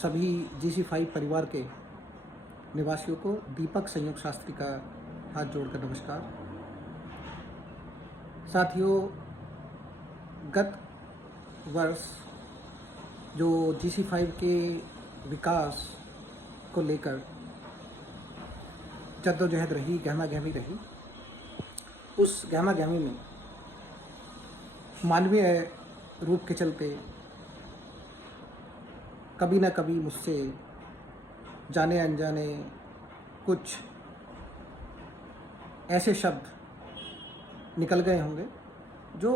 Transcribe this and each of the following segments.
सभी GC5 परिवार के निवासियों को दीपक संयोग शास्त्री का हाथ जोड़कर नमस्कार। साथियों, गत वर्ष जो GC5 के विकास को लेकर जद्दोजहद रही, गहमा-गहमी रही, उस गहमा-गहमी में मानवीय रूप के चलते कभी न कभी मुझसे जाने अनजाने कुछ ऐसे शब्द निकल गए होंगे जो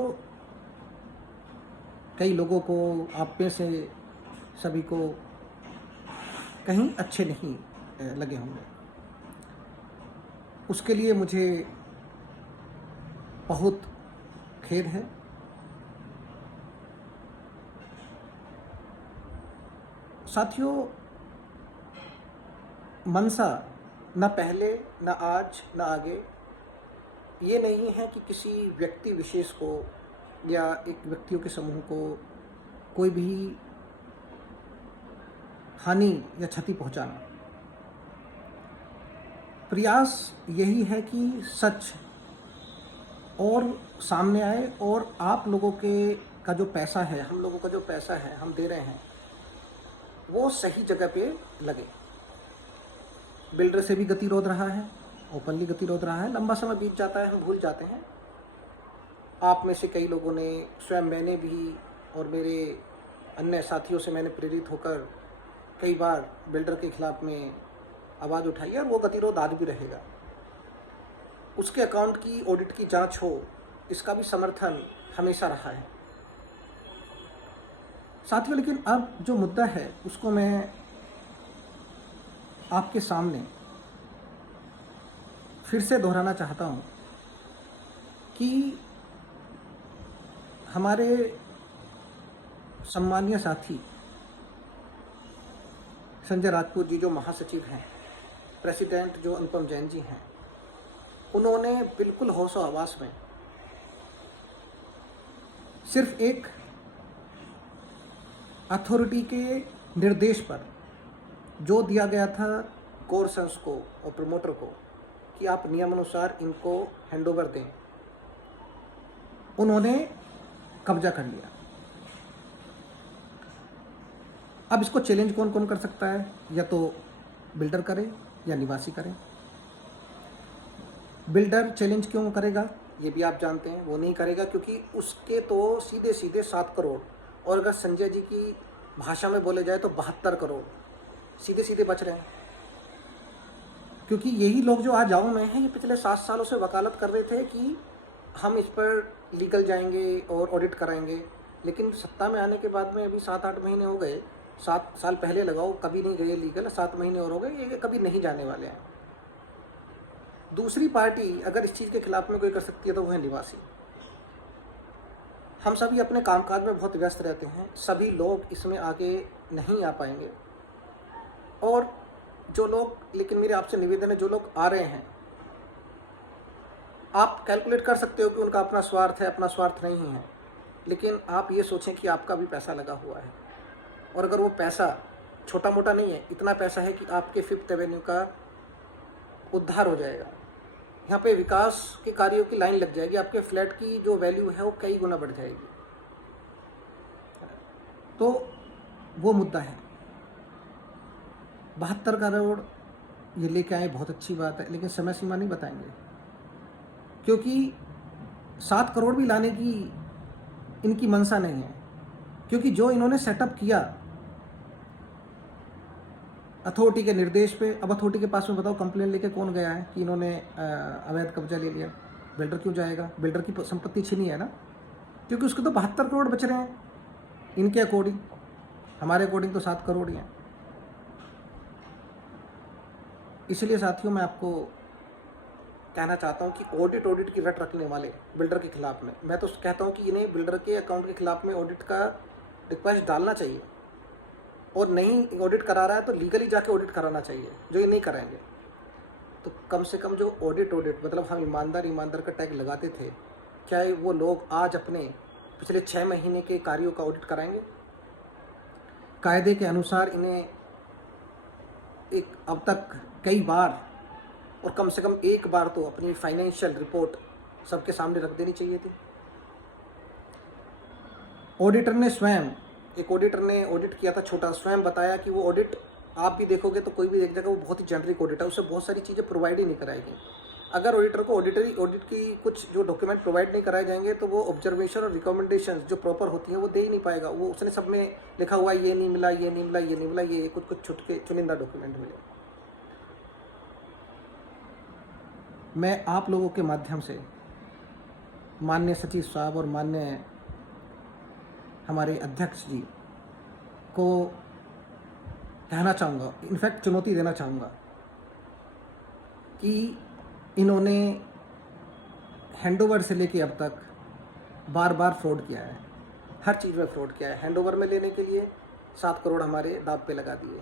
कई लोगों को, आप में से सभी को कहीं अच्छे नहीं लगे होंगे। उसके लिए मुझे बहुत खेद है। साथियों, मनसा न पहले, न आज, न आगे ये नहीं है कि किसी व्यक्ति विशेष को या एक व्यक्तियों के समूह को कोई भी हानि या क्षति पहुंचाना। प्रयास यही है कि सच और सामने आए और आप लोगों का जो पैसा है, हम लोगों का जो पैसा है हम दे रहे हैं, वो सही जगह पे लगे। बिल्डर से भी गतिरोध रहा है, ओपनली गतिरोध रहा है। लंबा समय बीत जाता है, हम भूल जाते हैं। आप में से कई लोगों ने, स्वयं मैंने भी और मेरे अन्य साथियों से मैंने प्रेरित होकर कई बार बिल्डर के खिलाफ में आवाज़ उठाई है और वो गतिरोध आज भी रहेगा। उसके अकाउंट की ऑडिट की जांच हो, इसका भी समर्थन हमेशा रहा है। साथियों, लेकिन अब जो मुद्दा है उसको मैं आपके सामने फिर से दोहराना चाहता हूं कि हमारे सम्मानीय साथी संजय राजपूत जी जो महासचिव हैं, प्रेसिडेंट जो अनुपम जैन जी हैं, उन्होंने बिल्कुल होशो हवास में सिर्फ एक अथॉरिटी के निर्देश पर जो दिया गया था कोर्सन्स को और प्रमोटर को कि आप नियमानुसार इनको हैंडओवर दें, उन्होंने कब्जा कर लिया। अब इसको चैलेंज कौन कौन कर सकता है? या तो बिल्डर करे या निवासी करें। बिल्डर चैलेंज क्यों करेगा ये भी आप जानते हैं। वो नहीं करेगा क्योंकि उसके तो सीधे सीधे 7 करोड़, और अगर संजय जी की भाषा में बोले जाए तो 72 करोड़ सीधे सीधे बच रहे हैं। क्योंकि यही लोग जो आज गाँव में हैं, ये पिछले 7 सालों से वकालत कर रहे थे कि हम इस पर लीगल जाएंगे और ऑडिट कराएंगे, लेकिन सत्ता में आने के बाद में अभी 7-8 महीने हो गए, 7 साल पहले लगाओ, कभी नहीं गए लीगल, 7 महीने और हो गए, ये कभी नहीं जाने वाले हैं। दूसरी पार्टी अगर इस चीज़ के खिलाफ में कोई कर सकती है तो वो है निवासी। हम सभी अपने कामकाज में बहुत व्यस्त रहते हैं, सभी लोग इसमें आगे नहीं आ पाएंगे। और जो लोग, लेकिन मेरे आपसे निवेदन है, जो लोग आ रहे हैं, आप कैलकुलेट कर सकते हो कि उनका अपना स्वार्थ है, अपना स्वार्थ नहीं है, लेकिन आप ये सोचें कि आपका भी पैसा लगा हुआ है। और अगर वो पैसा छोटा मोटा नहीं है, इतना पैसा है कि आपके 5th एवेन्यू का उद्धार हो जाएगा, यहाँ पे विकास के कार्यों की लाइन लग जाएगी, आपके फ्लैट की जो वैल्यू है वो कई गुना बढ़ जाएगी। तो वो मुद्दा है। 72 करोड़ ये लेके आए, बहुत अच्छी बात है, लेकिन समय सीमा नहीं बताएंगे, क्योंकि 7 करोड़ भी लाने की इनकी मंशा नहीं है। क्योंकि जो इन्होंने सेटअप किया अथॉरिटी के निर्देश पे, अब अथॉरिटी के पास में बताओ कंप्लेन लेके कौन गया है कि इन्होंने अवैध कब्जा ले लिया? बिल्डर क्यों जाएगा? बिल्डर की संपत्ति छीनी है ना, क्योंकि उसके तो 72 करोड़ बच रहे हैं इनके अकॉर्डिंग। हमारे अकॉर्डिंग तो 7 करोड़ ही हैं। इसलिए साथियों, मैं आपको कहना चाहता हूं कि ऑडिट की रट रखने वाले बिल्डर के खिलाफ में, मैं तो कहता हूं कि इन्हें बिल्डर के अकाउंट के खिलाफ में ऑडिट का रिक्वेस्ट डालना चाहिए, और नहीं ऑडिट करा रहा है तो लीगली जाके ऑडिट कराना चाहिए, जो ये नहीं कराएंगे। तो कम से कम जो ऑडिट मतलब हम ईमानदार का टैग लगाते थे, क्या वो लोग आज अपने पिछले 6 महीने के कार्यों का ऑडिट कराएंगे? कायदे के अनुसार इन्हें एक अब तक कई बार और कम से कम एक बार तो अपनी फाइनेंशियल रिपोर्ट सबके सामने रख देनी चाहिए थी। एक ऑडिटर ने ऑडिट किया था छोटा, स्वयं बताया कि वो ऑडिट आप भी देखोगे तो कोई भी देख जाएगा वो बहुत ही जेनरिक ऑडिट है, उससे बहुत सारी चीज़ें प्रोवाइड ही नहीं कराएगी। अगर ऑडिटर को ऑडिट की कुछ जो डॉक्यूमेंट प्रोवाइड नहीं कराए जाएंगे तो वो ऑब्जर्वेशन और रिकमेंडेशन जो प्रॉपर होती हैं वो दे ही नहीं पाएगा। वो उसने सब में लिखा हुआ ये नहीं मिला, ये नहीं मिला, ये नहीं मिला, ये कुछ कुछ छुटके चुनिंदा डॉक्यूमेंट मिले। मैं आप लोगों के माध्यम से माननीय सचिव साहब और माननीय हमारे अध्यक्ष जी को कहना चाहूँगा, इनफैक्ट चुनौती देना चाहूँगा कि इन्होंने हैंडओवर से लेके अब तक बार बार फ्रॉड किया है, हर चीज़ में फ्रॉड किया है। हैंडओवर में लेने के लिए 7 करोड़ हमारे दाव पे लगा दिए,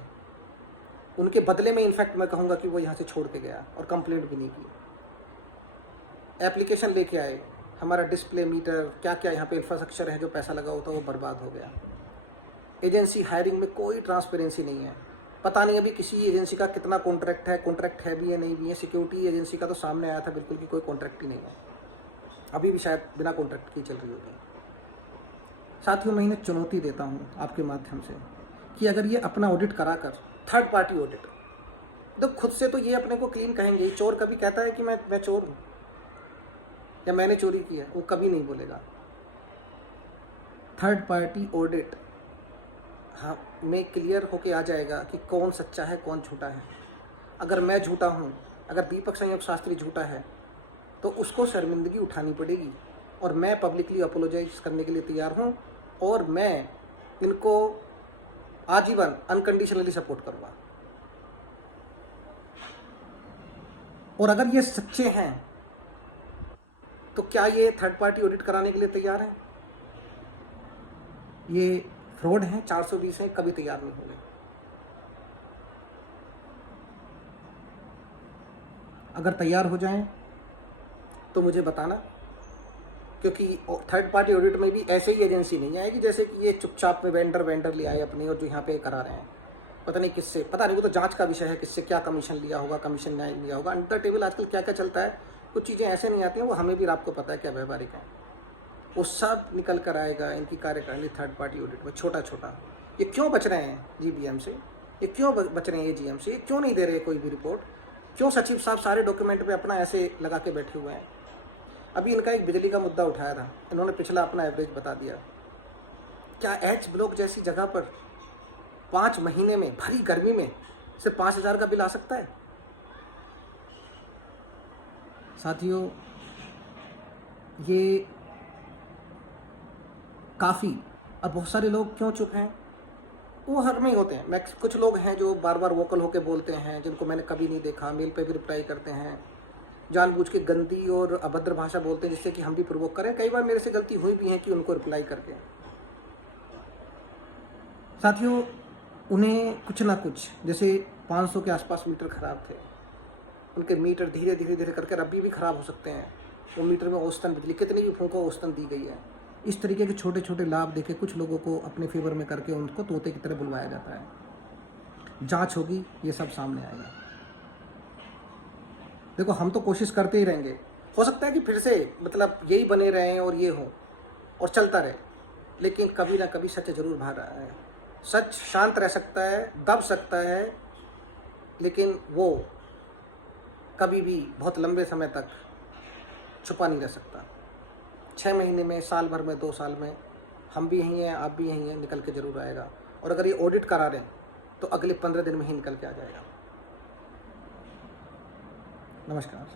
उनके बदले में इनफैक्ट मैं कहूँगा कि वो यहाँ से छोड़ के गया और कंप्लेंट भी नहीं की। एप्लीकेशन लेके आए, हमारा डिस्प्ले मीटर क्या क्या यहाँ पे इंफ्रास्ट्रक्चर है जो पैसा लगा होता है वो बर्बाद हो गया। एजेंसी हायरिंग में कोई ट्रांसपेरेंसी नहीं है, पता नहीं अभी किसी एजेंसी का कितना कॉन्ट्रैक्ट है भी या नहीं भी है। सिक्योरिटी एजेंसी का तो सामने आया था बिल्कुल कि कोई कॉन्ट्रैक्ट ही नहीं है, अभी भी शायद बिना कॉन्ट्रैक्ट की चल रही होगी। साथियों, मैं इन्हें चुनौती देता हूँ आपके माध्यम से कि अगर ये अपना ऑडिट करा कर, थर्ड पार्टी ऑडिट, तो खुद से तो ये अपने को क्लीन कहेंगे। चोर कभी कहता है कि मैं चोर हूँ या मैंने चोरी की है, वो कभी नहीं बोलेगा। थर्ड पार्टी ऑडिट हाँ में क्लियर होके आ जाएगा कि कौन सच्चा है कौन झूठा है। अगर मैं झूठा हूँ, अगर दीपक संयोग शास्त्री झूठा है तो उसको शर्मिंदगी उठानी पड़ेगी और मैं पब्लिकली अपोलोजाइज करने के लिए तैयार हूँ और मैं इनको आजीवन अनकंडीशनली सपोर्ट करूँगा। और अगर ये सच्चे हैं तो क्या ये थर्ड पार्टी ऑडिट कराने के लिए तैयार हैं? ये फ्रॉड हैं, 420 हैं, कभी तैयार नहीं होंगे। अगर तैयार हो जाएं तो मुझे बताना, क्योंकि थर्ड पार्टी ऑडिट में भी ऐसे ही एजेंसी नहीं आएगी जैसे कि ये चुपचाप में वेंडर ले आए अपने और जो यहाँ पे करा रहे हैं। पता नहीं किससे, पता नहीं, वो तो जांच का विषय है, किससे क्या कमीशन लिया होगा, कमीशन नहीं लिया होगा। अंडर टेबल आजकल क्या क्या चलता है, कुछ चीज़ें ऐसे नहीं आती हैं, वो हमें भी आपको पता है क्या व्यवहारिक है, वो सब निकल कर आएगा इनकी कार्यकारिणी थर्ड पार्टी ऑडिट में। छोटा छोटा ये क्यों बच रहे हैं जीबीएम से, ये क्यों बच रहे हैं एजीएम से, ये क्यों नहीं दे रहे कोई भी रिपोर्ट, क्यों सचिव साहब सारे डॉक्यूमेंट पे अपना ऐसे लगा के बैठे हुए हैं। अभी इनका एक बिजली का मुद्दा उठाया था, इन्होंने पिछला अपना एवरेज बता दिया। क्या एच ब्लॉक जैसी जगह पर 5 महीने में भरी गर्मी में सिर्फ 5,000 का बिल आ सकता है? साथियों, ये काफ़ी, और बहुत सारे लोग क्यों चुप हैं, वो हर में ही होते हैं। कुछ लोग हैं जो बार बार वोकल होके बोलते हैं, जिनको मैंने कभी नहीं देखा, मेल पे भी रिप्लाई करते हैं, जानबूझ के गंदी और अभद्र भाषा बोलते हैं जिससे कि हम भी प्रोवोक करें। कई बार मेरे से गलती हुई भी है कि उनको रिप्लाई करके। साथियों, उन्हें कुछ ना कुछ, जैसे 500 के आसपास मीटर ख़राब थे, उनके मीटर धीरे धीरे करके अभी भी ख़राब हो सकते हैं। वो मीटर में औसतन बिजली कितनी भी फूंको औसतन दी गई है। इस तरीके के छोटे छोटे लाभ देके कुछ लोगों को अपने फेवर में करके उनको तोते की तरह बुलवाया जाता है। जांच होगी, ये सब सामने आएगा। देखो, हम तो कोशिश करते ही रहेंगे, हो सकता है कि फिर से मतलब यही बने रहें और ये हो और चलता रहे, लेकिन कभी ना कभी सच जरूर बाहर आया है। सच शांत रह सकता है, दब सकता है, लेकिन वो कभी भी बहुत लंबे समय तक छुपा नहीं रह सकता। 6 महीने में, साल भर में, 2 साल में हम भी यहीं हैं, आप भी यहीं हैं, निकल के जरूर आएगा। और अगर ये ऑडिट करा रहे हैं तो अगले 15 दिन में ही निकल के आ जाएगा। नमस्कार।